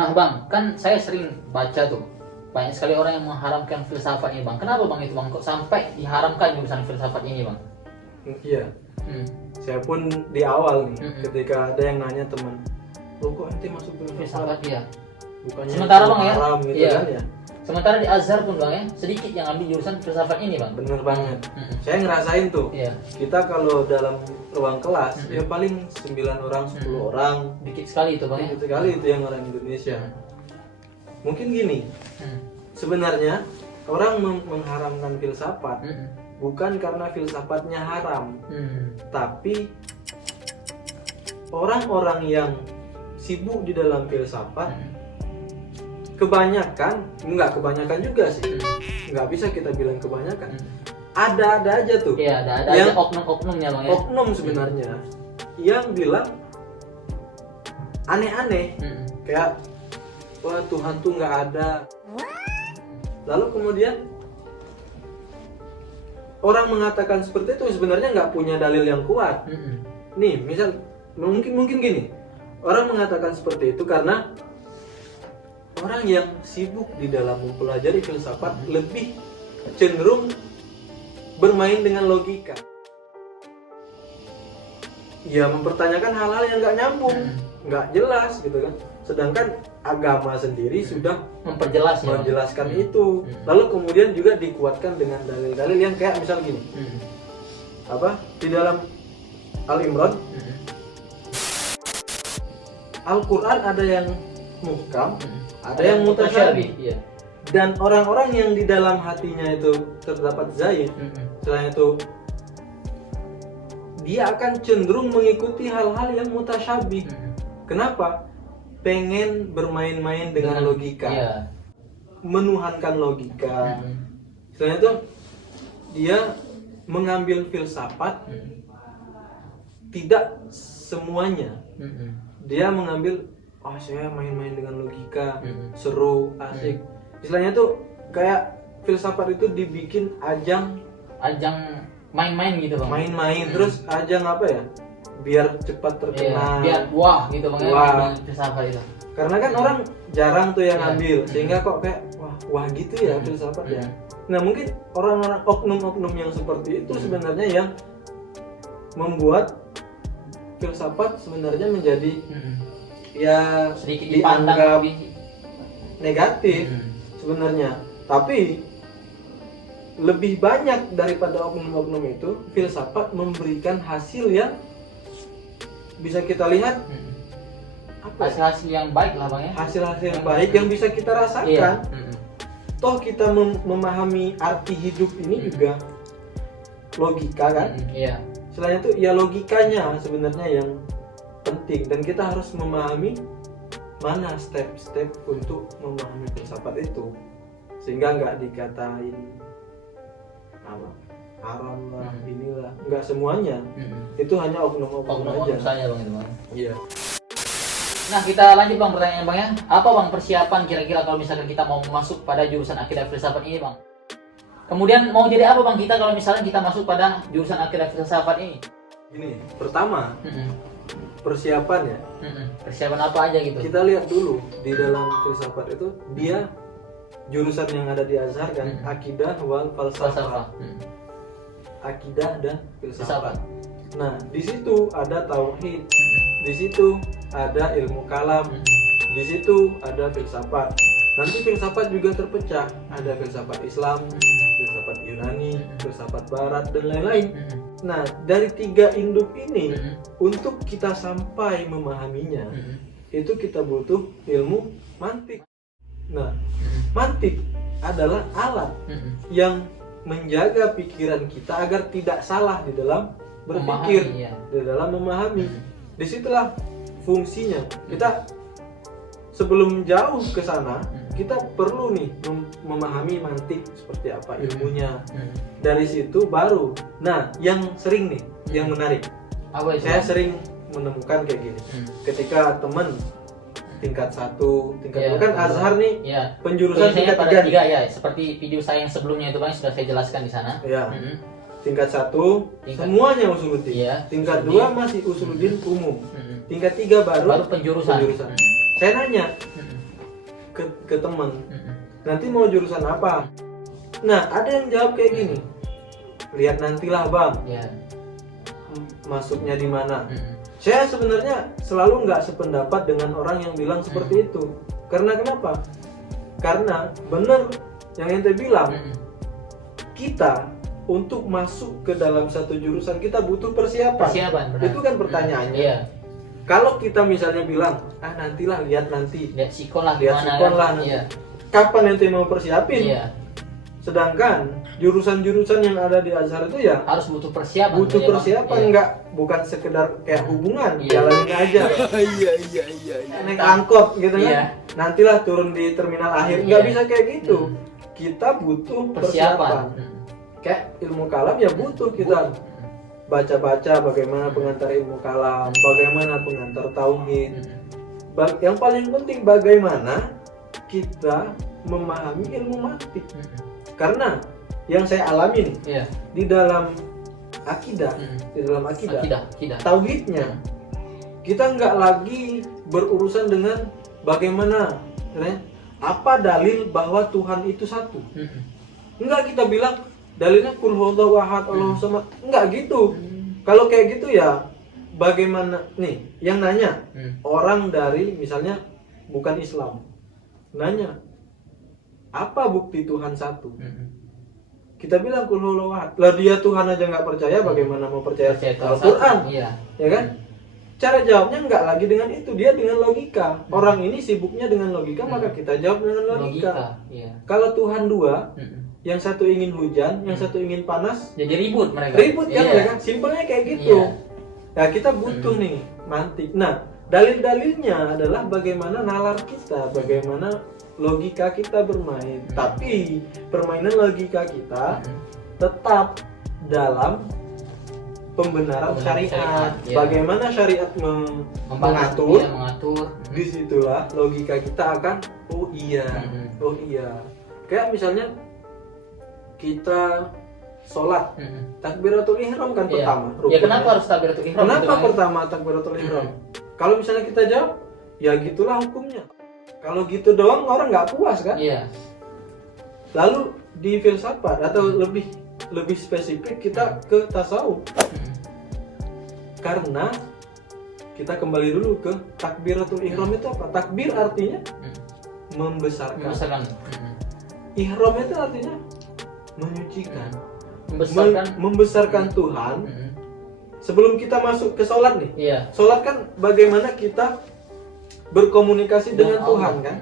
Nah bang, kan saya sering baca tuh banyak sekali orang yang mengharamkan filsafat ini bang. Kenapa bang itu bang? Kok sampai diharamkan jurusan filsafat ini bang? Iya, Hmm. saya pun di awal nih, Mm-mm. ketika ada yang nanya teman, lo kok ente masuk Filsafat filsafat? ya. Bukannya Sementara itu bang ya, haram gitu iya. kan ya? Sementara di Azhar pun bang ya, sedikit yang ambil jurusan filsafat ini bang. Bener banget. Mm-mm. Saya ngerasain tuh, Iya, kita kalau dalam ruang kelas, Mm-mm. ya paling 9 orang, 10 orang. dikit sekali itu bang ya. Sedikit sekali itu yang orang Indonesia. Mungkin gini, Hmm. sebenarnya orang mengharamkan filsafat Mm-mm. bukan karena filsafatnya haram, Hmm. tapi orang-orang yang sibuk di dalam filsafat Hmm. kebanyakan juga sih, Hmm. nggak bisa kita bilang kebanyakan, Hmm. ada aja tuh Iya, ada Yang- aja oknum-oknumnya bang ya. oknum sebenarnya yang bilang aneh-aneh, Hmm. kayak wah Tuhan tuh nggak ada, lalu kemudian orang mengatakan seperti itu sebenarnya nggak punya dalil yang kuat. Hmm. Nih misal mungkin gini, orang mengatakan seperti itu karena orang yang sibuk di dalam mempelajari filsafat lebih cenderung bermain dengan logika, ya mempertanyakan hal-hal yang nggak nyambung, nggak jelas gitu kan. Sedangkan agama sendiri sudah Memperjelas ya. Bang? menjelaskan Hmm. itu, Hmm. lalu kemudian juga dikuatkan dengan dalil-dalil yang kayak misal gini, Hmm. apa di dalam Al-Imran, Hmm. Al-Quran ada yang muhkam, Hmm. ada yang mutasyabih, Iya. dan orang-orang yang di dalam hatinya itu terdapat zaid, Hmm. selain itu dia akan cenderung mengikuti hal-hal yang mutasyabih. Hmm. Kenapa? Pengen bermain-main dengan logika, Iya. menuhankan logika. Hmm. Selain itu dia mengambil filsafat Hmm. tidak semuanya. Hmm. Dia mengambil, oh saya main-main dengan logika, Hmm. seru, asik. Istilahnya tuh kayak filsafat itu dibikin ajang Ajang main-main gitu bang. main-main, terus ajang apa ya? Biar cepat Iya, terkenal. biar wah gitu bang ya, Wah. main filsafat itu. Karena kan orang jarang tuh yang Iya. ambil, sehingga kok kayak wah gitu ya filsafat ya. Nah mungkin orang-orang oknum-oknum yang seperti itu sebenarnya yang membuat filsafat sebenarnya menjadi Hmm. ya Sedikit dianggap dipandang lebih. negatif Hmm. sebenarnya. Tapi lebih banyak daripada oknum-oknum itu, filsafat memberikan hasil yang bisa kita lihat Hmm. apa ya? Hasil-hasil yang baik lah bang ya. Hasil-hasil yang baik yang bisa kita rasakan. Iya. Hmm. Toh kita memahami arti hidup ini juga logika kan. Hmm. Iya. Selain itu ya logikanya sebenarnya yang penting, dan kita harus memahami mana step-step untuk memahami filsafat itu sehingga nggak dikatain apa haram lah, inilah, nggak semuanya. Hmm. Itu hanya oknum-oknum aja. Oknum-oknum saja bang itu bang. Iya. Nah kita lanjut bang pertanyaan bang ya. Apa bang persiapan kira-kira kalau misalkan kita mau masuk pada jurusan akidah filsafat ini bang? Kemudian mau jadi apa bang kita kalau misalnya kita masuk pada jurusan akidah filsafat ini? Ini pertama Hmm. persiapan ya. Hmm. Persiapan apa aja gitu? Kita lihat dulu di dalam filsafat itu dia jurusan yang ada di Azhar kan, akidah wal falsafah. Falsafah. Hmm. Akidah dan Filsafat. filsafat. Nah, di situ ada tauhid, di situ ada ilmu kalam, di situ ada filsafat. Nanti filsafat juga terpecah, ada filsafat Islam, filsafat Yunani, filsafat Barat, dan lain-lain. Hmm. Nah, dari 3 induk ini, Hmm. untuk kita sampai memahaminya, Hmm. itu kita butuh ilmu mantik. Nah, mantik adalah alat Hmm. yang menjaga pikiran kita agar tidak salah di dalam berpikir, Memahami, ya. di dalam memahami. Hmm. Disitulah fungsinya. Kita sebelum jauh ke sana, kita perlu nih memahami mantik seperti apa ilmunya. Hmm. Dari situ baru. Nah, yang sering nih, yang menarik. Apa itu? Saya Bang? sering menemukan kayak gini. Hmm. Ketika teman tingkat 1, tingkat Iya, 2 kan betul. Azhar nih Iya. penjurusan Tulisannya tingkat pada 3. 3 ya, seperti video saya yang sebelumnya itu bang sudah saya jelaskan di sana. Ya. Hmm. Tingkat 1 Tingkat- semuanya usuluddin. Iya, Tingkat usuluddin. 2 masih usuluddin umum. Hmm. Tingkat 3 baru Baru penjurusan. Hmm. Saya nanya, ke teman, Mm-mm. nanti mau jurusan apa? Nah, ada yang jawab kayak gini, lihat nantilah bang, Iya. masuknya di mana. Mm-mm. Saya sebenarnya selalu nggak sependapat dengan orang yang bilang seperti itu. Karena kenapa? Karena benar yang ente bilang, Mm-mm. kita untuk masuk ke dalam satu jurusan kita butuh persiapan. Persiapan, benar. Itu kan pertanyaannya. Iya. Kalau kita misalnya bilang, nantilah, lihat nanti, Lihat sikon lah lihat gimana sikon kan. lah nanti. Iya. Kapan ente mau persiapin? Iya. Sedangkan jurusan-jurusan yang ada di Azhar itu ya Harus butuh persiapan. butuh ya, Bang? persiapan, Iya. nggak bukan sekedar kayak hubungan, Iya. jalanin aja. Iya. Naik angkot gitu kan. Iya. Nantilah turun di terminal akhir. Iya. Nggak bisa kayak gitu. Hmm. Kita butuh Persiapan. persiapan. Kayak ilmu kalam ya butuh kita baca-baca bagaimana pengantar ilmu kalam, bagaimana pengantar tauhid. Yang paling penting bagaimana kita memahami ilmu mantik. Karena yang saya alami nih Iya. di dalam akidah, Mm. di dalam akidah, Akidah. tauhidnya kita nggak lagi berurusan dengan bagaimana apa dalil bahwa Tuhan itu satu. Mm-mm. Enggak kita bilang dalilnya kul huwallahu ahad Allahu samad. Enggak gitu. Kalau kayak gitu ya bagaimana nih yang nanya orang dari misalnya bukan Islam. Nanya apa bukti Tuhan satu? Mm-mm. Kita bilang kul huwallahu ahad. Lah dia Tuhan aja nggak percaya, bagaimana mau percaya Percaya Al-Qur'an? Iya. Ya kan? Cara jawabnya nggak lagi dengan itu, dia dengan logika. Orang ini sibuknya dengan logika, maka kita jawab dengan logika. Iya. Kalau Tuhan dua, Mm-mm. yang satu ingin hujan, yang satu ingin panas, Jadi ribut mereka. ribut kan Iya. mereka. Simpelnya kayak gitu. Iya. Nah kita butuh nih mantik. Nah dalil-dalilnya adalah bagaimana nalar kita, bagaimana logika kita bermain. Tapi permainan logika kita Mm-mm. tetap dalam pembenaran syariat. Iya. Bagaimana syariat mengatur, Iya, mengatur. disitulah logika kita akan oh iya, Mm-mm. oh iya. Kayak misalnya kita sholat Mm-mm. takbiratul ihram kan Iya. pertama. Ya rukunnya. kenapa harus takbiratul ihram? Kenapa gitu, Bang? pertama takbiratul ihram? Kalau misalnya kita jawab, ya gitulah hukumnya. Kalau gitu doang orang nggak puas kan? Iya. Lalu di filsafat atau lebih spesifik kita ke tasawuf. Mm-mm. Karena kita kembali dulu ke takbiratul ihram itu apa? Takbir artinya membesarkan. Membesarkan. Ihram itu artinya menyucikan. Membesarkan. Membesarkan Tuhan. Mm-mm. Sebelum kita masuk ke sholat nih, Iya. sholat kan bagaimana kita berkomunikasi dengan Allah. Tuhan kan?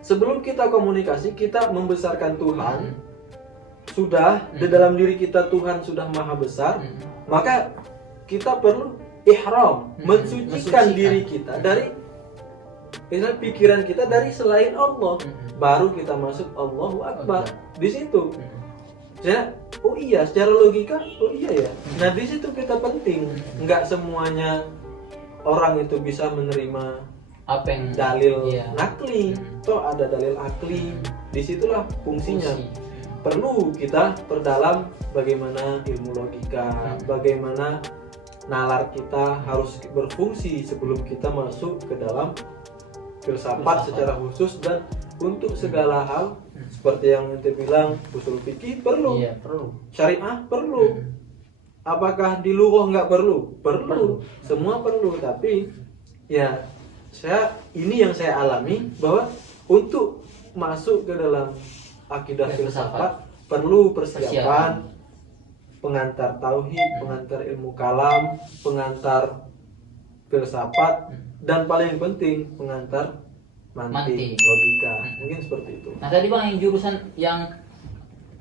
Sebelum kita komunikasi, kita membesarkan Tuhan. Mm-mm. Sudah di dalam diri kita Tuhan sudah maha besar, Mm-mm. maka kita perlu ihram, mensucikan Mensucikan. diri kita dari pikiran kita dari selain Allah. Baru kita masuk Allahu Akbar. Di situ. Saya, oh iya, secara logika, oh iya ya. Nah di situ kita penting. Nggak semuanya orang itu bisa menerima Apa yang dalil Iya. nakli. Toh ada dalil akli. Disitulah fungsinya. fungsi. Perlu kita perdalam bagaimana ilmu logika, bagaimana nalar kita harus berfungsi sebelum kita masuk ke dalam filsafat secara khusus, dan untuk segala hal seperti yang nanti bilang usul fikih perlu, Iya, perlu. syariah perlu. Apakah di lughah nggak perlu? Perlu. Semua perlu, tapi ya ini yang saya alami bahwa untuk masuk ke dalam akidah filsafat perlu persiapan, pengantar tauhid, pengantar ilmu kalam, pengantar filsafat, dan paling penting pengantar mantik, Mantik. logika. Mungkin seperti itu. Nah tadi bang yang jurusan yang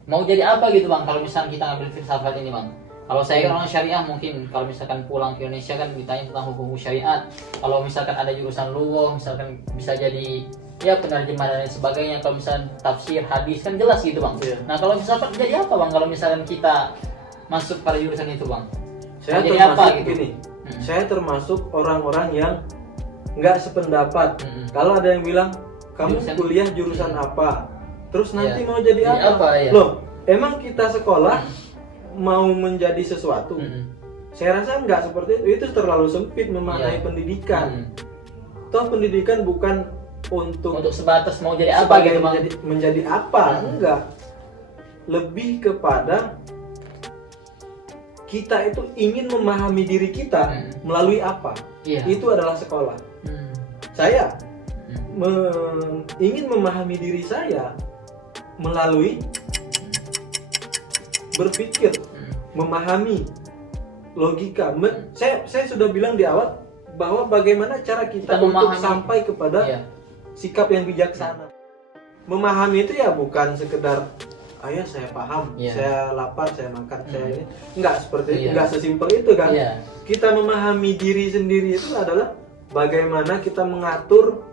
mau jadi apa gitu bang kalau misalnya kita ngambil filsafat ini bang? Kalau saya kan orang syariah, mungkin kalau misalkan pulang ke Indonesia kan ditanya tentang hukum syariat. Kalau misalkan ada jurusan lughah, misalkan bisa jadi ya penerjemah dan lain sebagainya. Kalau misalkan tafsir, hadis kan jelas gitu bang. Iya. Nah kalau filsafat jadi apa bang kalau misalkan kita masuk pada jurusan itu bang? Saya Mau jadi termasuk apa gitu? gini. Hmm. Saya termasuk orang-orang yang nggak sependapat. Hmm. Kalau ada yang bilang kamu Jurusan- kuliah jurusan apa, terus nanti Iya. mau jadi Jadi apa? apa, ya? Loh, emang kita sekolah mau menjadi sesuatu? Hmm. Saya rasa nggak seperti itu. Itu terlalu sempit memaknai Iya. pendidikan. Hmm. Toh pendidikan bukan untuk sebatas mau jadi apa sebagai gitu bang? menjadi apa, enggak. Lebih kepada kita itu ingin memahami diri kita melalui apa. Iya. Itu adalah sekolah. Saya ingin memahami diri saya melalui berpikir, memahami logika. Saya sudah bilang di awal bahwa bagaimana cara kita untuk memahami. sampai kepada sikap yang bijaksana. Memahami itu ya bukan sekedar ayah saya paham, saya lapar, saya makan, saya ini. Enggak seperti itu, enggak sesimpel itu kan. Kita memahami diri sendiri itu adalah bagaimana kita mengatur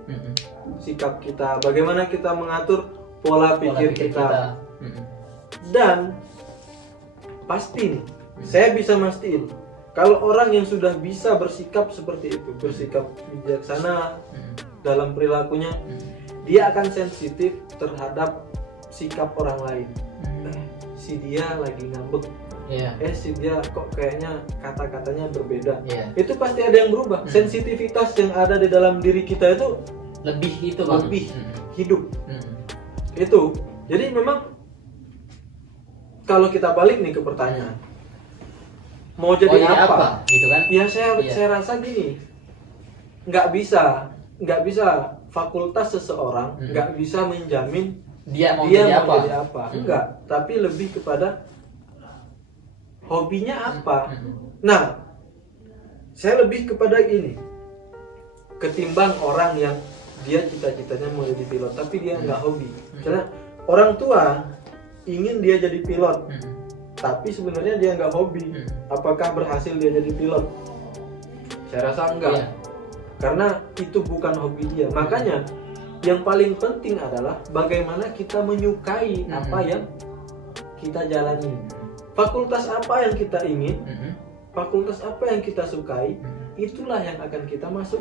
sikap kita, bagaimana kita mengatur pola pikir kita. Dan pasti nih, saya bisa mastiin kalau orang yang sudah bisa bersikap seperti itu, bersikap bijaksana dalam perilakunya, dia akan sensitif terhadap sikap orang lain. Si dia lagi ngambek, si dia kok kayaknya kata-katanya berbeda. Itu pasti ada yang berubah. Sensitivitas yang ada di dalam diri kita itu lebih itu bang. Lebih hidup. Itu. Jadi memang kalau kita balik nih ke pertanyaan, mau jadi apa? Gitu kan? Ya saya rasa gini, nggak bisa fakultas seseorang nggak bisa menjamin dia mau jadi jadi apa. Enggak, tapi lebih kepada hobinya apa. Nah, saya lebih kepada ini, ketimbang orang yang dia cita-citanya mau jadi pilot tapi dia nggak hobi. Karena orang tua ingin dia jadi pilot, tapi sebenarnya dia nggak hobi. Apakah berhasil dia jadi pilot? Saya rasa enggak. Karena itu bukan hobi dia. Makanya yang paling penting adalah bagaimana kita menyukai apa yang kita jalani. Fakultas apa yang kita ingin, fakultas apa yang kita sukai, itulah yang akan kita masuk.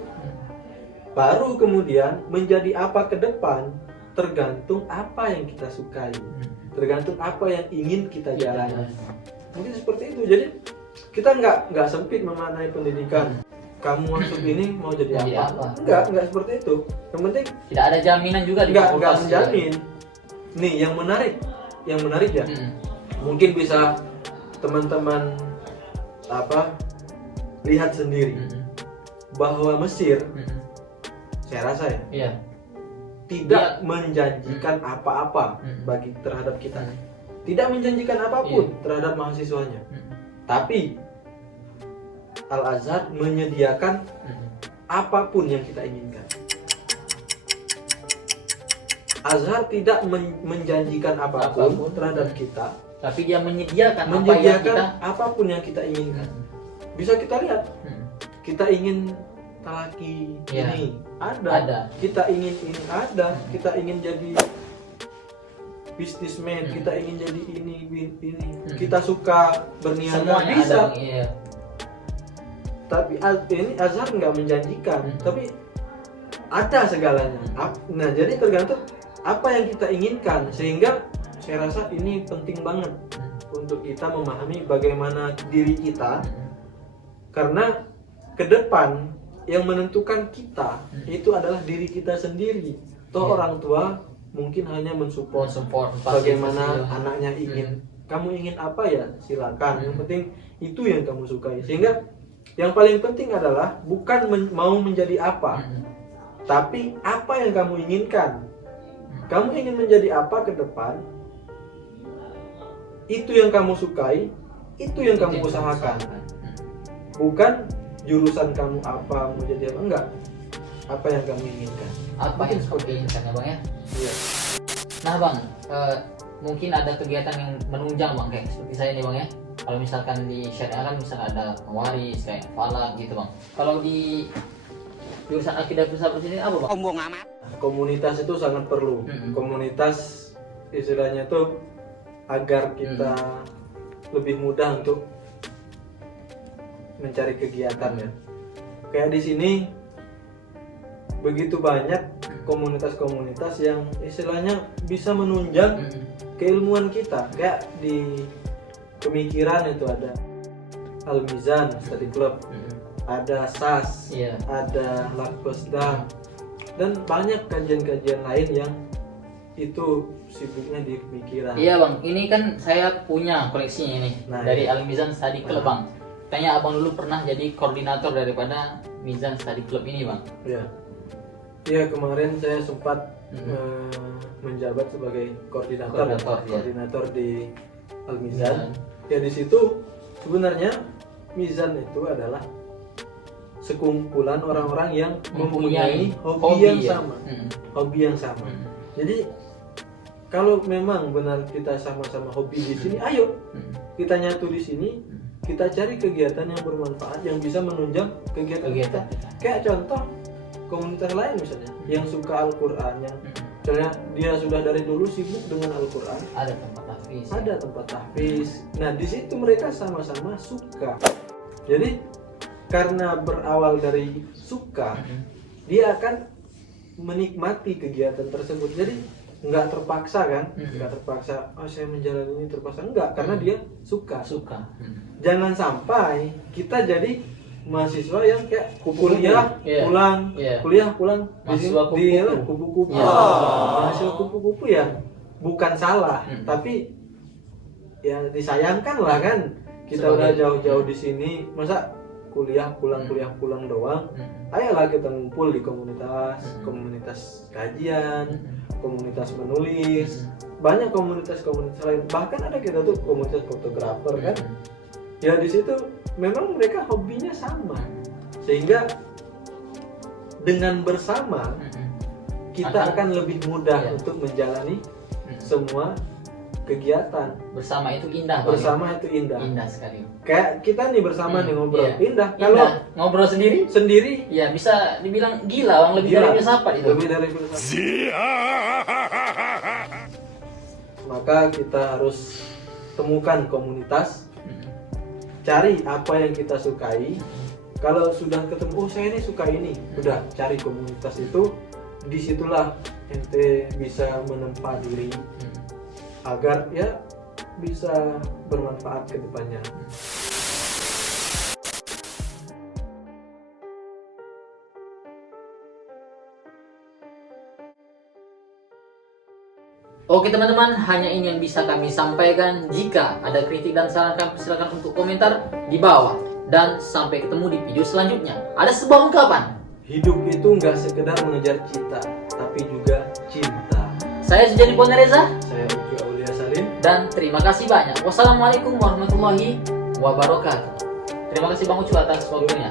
Baru kemudian menjadi apa ke depan tergantung apa yang kita sukai, tergantung apa yang ingin kita jalani. Mungkin seperti itu. Jadi kita nggak sempit memaknai pendidikan. Kamu masuk ini mau jadi apa? Enggak seperti itu. Yang penting tidak ada jaminan juga di enggak menjamin. Nih yang menarik ya. Mungkin bisa teman-teman lihat sendiri bahwa Mesir, saya rasa ya, tidak menjanjikan apa-apa bagi terhadap kita. Tidak menjanjikan apapun terhadap mahasiswanya. Tapi Al-Azhar menyediakan apapun yang kita inginkan. Azhar tidak menjanjikan apapun terhadap kita, tapi dia menyediakan apapun yang kita inginkan. Bisa kita lihat, kita ingin talaki ini ada. Kita ingin ini ada, kita ingin jadi businessman, kita ingin jadi ini. Kita suka berniaga, bisa. Tapi ini Azhar nggak menjanjikan, tapi ada segalanya. Nah, jadi tergantung apa yang kita inginkan, sehingga saya rasa ini penting banget untuk kita memahami bagaimana diri kita, karena ke depan yang menentukan kita itu adalah diri kita sendiri. Toh orang tua mungkin hanya mensupport bagaimana anaknya ingin. Kamu ingin apa ya silakan, yang penting itu yang kamu sukai. Sehingga yang paling penting adalah bukan mau menjadi apa, tapi apa yang kamu inginkan. Kamu ingin menjadi apa ke depan, itu yang kamu sukai, itu yang kamu usahakan. Bukan jurusan kamu apa, mau jadi apa, enggak. Apa yang kamu inginkan. Apa yang seperti inginkan ya bang ya? Iya. Nah bang, mungkin ada kegiatan yang menunjang bang, kayak seperti saya nih bang ya. Kalau misalkan di syariah kan misalkan ada waris kayak falak gitu bang. Kalau di jurusan akidah filsafat ini apa bang? Sombong amat. Komunitas itu sangat perlu. Komunitas istilahnya tuh agar kita lebih mudah untuk mencari kegiatan ya. Kayak di sini begitu banyak komunitas-komunitas yang istilahnya bisa menunjang keilmuan kita. Kayak di pemikiran itu ada Al-Mizan Study Club, ada SAS, ada Lakbesda, dan banyak kajian-kajian lain yang itu sibuknya di pemikiran. Iya bang, ini kan saya punya koleksinya ini Nah, dari iya. Al Mizan Study Club bang. Kayaknya abang dulu pernah jadi koordinator daripada Mizan Study Club ini bang. Ya, iya kemarin saya sempat Mhm. menjabat sebagai koordinator Koordinator, ya. di Al Mizan. Mizan. Ya di situ sebenarnya Mizan itu adalah sekumpulan orang-orang yang mempunyai hobi yang ya. sama, Mhm. hobi yang sama. Mhm. Jadi kalau memang benar kita sama-sama hobi di sini, ayo Mhm. kita nyatu di sini, kita cari kegiatan yang bermanfaat yang bisa menunjang kegiatan kita. Kayak contoh komunitas lain misalnya yang suka Al-Quran, yang misalnya dia sudah dari dulu sibuk dengan Al-Quran, Ada tempat tahfiz. ada tempat tahfiz. Nah di situ mereka sama-sama suka. Jadi karena berawal dari suka, Mhm. dia akan menikmati kegiatan tersebut. Jadi nggak terpaksa kan, nggak terpaksa. Oh saya menjalani ini terpaksa, enggak, karena dia suka. Suka. Jangan sampai kita jadi mahasiswa yang kayak Kupu-kupu. kuliah Iya. pulang, Iya. kuliah pulang, Mahasiswa di kupu-kupu. kupu-kupu. Iya. Mahasiswa kupu-kupu ya bukan salah, tapi ya disayangkan lah kan. Kita udah Sebagai- jauh-jauh di sini, masa kuliah pulang doang. Ayolah kita ngumpul di komunitas kajian, komunitas menulis, banyak komunitas lain. Bahkan ada kita tuh komunitas fotografer kan. Ya di situ memang mereka hobinya sama, sehingga dengan bersama kita akan lebih mudah Iya. untuk menjalani semua kegiatan. Bersama itu indah Bang. Bersama itu indah. Indah sekali. Kayak kita nih bersama nih ngobrol, Iya. indah. Kalau Indah. Ngobrol sendiri sendiri ya bisa dibilang gila bang, lebih gila. dari filsafat itu. Lebih dari filsafat. Maka kita harus temukan komunitas, cari apa yang kita sukai. Kalau sudah ketemu, oh saya ini suka ini, udah cari komunitas itu. Disitulah ente bisa menempa diri agar ya bisa bermanfaat ke depannya. Oke teman-teman, hanya ini yang bisa kami sampaikan. Jika ada kritik dan saran, kami silakan untuk komentar di bawah. Dan sampai ketemu di video selanjutnya. Ada sebuah ungkapan. Hidup itu nggak sekedar mengejar cita, tapi juga cinta. Saya Sujani Ponereza Saya Ucu Aulia Salim. dan terima kasih banyak. Wassalamualaikum warahmatullahi wabarakatuh. Terima kasih Bang Ucu atas waktunya.